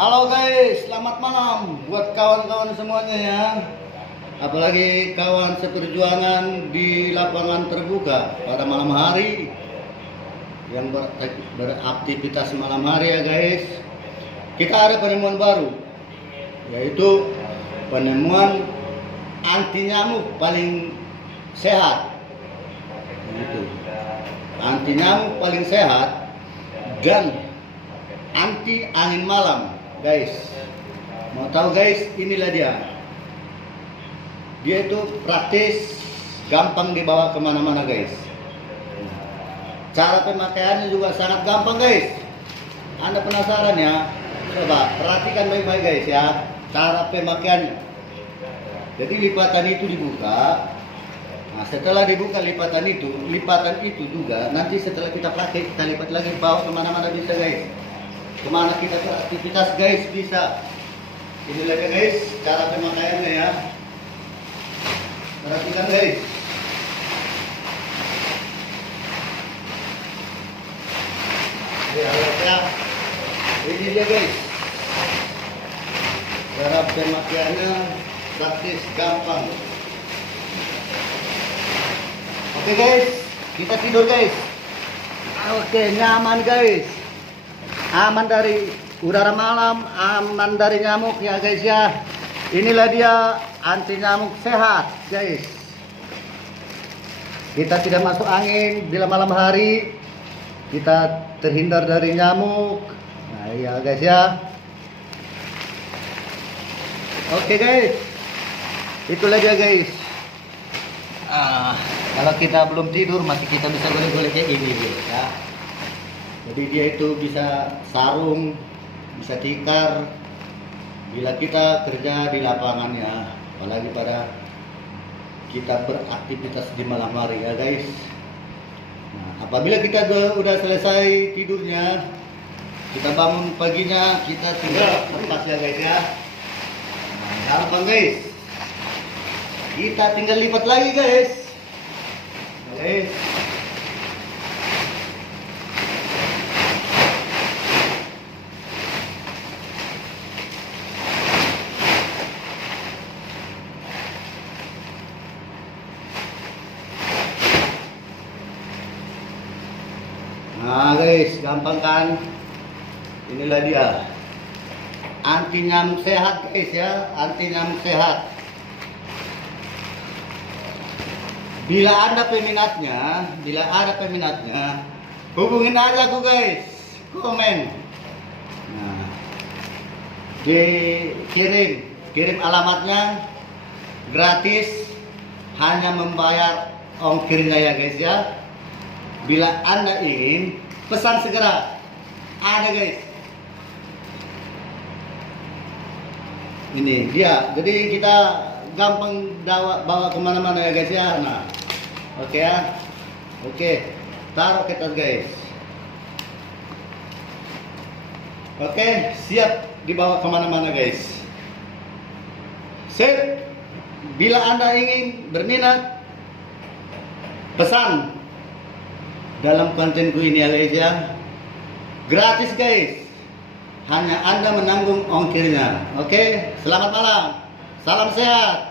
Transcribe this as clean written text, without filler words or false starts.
Halo guys, selamat malam buat kawan-kawan semuanya ya. Apalagi kawan seperjuangan di lapangan terbuka pada malam hari yang beraktivitas malam hari ya guys. Kita ada penemuan baru, yaitu penemuan anti nyamuk paling sehat. Gitu. Anti nyamuk paling sehat dan anti angin malam. Guys, mau tahu guys, inilah dia. Dia itu praktis, gampang dibawa kemana-mana guys. Cara pemakaiannya juga sangat gampang guys. Anda penasaran ya? Coba perhatikan baik-baik guys ya, cara pemakaiannya. Jadi lipatan itu dibuka. Nah, setelah dibuka lipatan itu juga nanti setelah kita pakai kita lipat lagi, bawa kemana-mana bisa guys. Kemana kita beraktivitas guys bisa. Inilah dia guys cara pemakaiannya ya. Perhatikan guys. Ya, ini dia guys. Cara pemakaiannya praktis, gampang. Oke guys, kita tidur guys. Oke, nyaman guys. Aman dari udara malam, aman dari nyamuk ya guys ya. Inilah dia anti nyamuk sehat guys. Kita tidak masuk angin bila malam hari, kita terhindar dari nyamuk. Nah ya guys ya. Oke guys, itulah dia guys. Kalau kita belum tidur masih kita bisa golek-golek kayak gini guys ya. Jadi dia itu bisa sarung, bisa tikar bila kita kerja di lapangan ya, apalagi pada kita beraktivitas di malam hari ya guys. Nah, apabila kita udah selesai tidurnya, kita bangun paginya, kita tinggal lepas ya guys ya. Nah, gampang guys. Kita tinggal lipat lagi guys. Guys. Nah guys, gampang kan? Inilah dia anti nyamuk sehat guys ya, anti nyamuk sehat. Bila ada peminatnya, hubungin aja aku guys, komen. Nah, kirim alamatnya gratis, hanya membayar ongkirnya ya guys ya. Bila Anda ingin pesan segera ada guys. Ini dia, jadi kita gampang bawa kemana-mana ya guys ya. Nah, oke ya, oke, taruh ke tas guys. Oke, siap dibawa kemana-mana guys. Sip. Bila Anda ingin berminat, pesan dalam kontenku ini ya guys ya. Gratis guys, hanya Anda menanggung ongkirnya. Oke, selamat malam, salam sehat.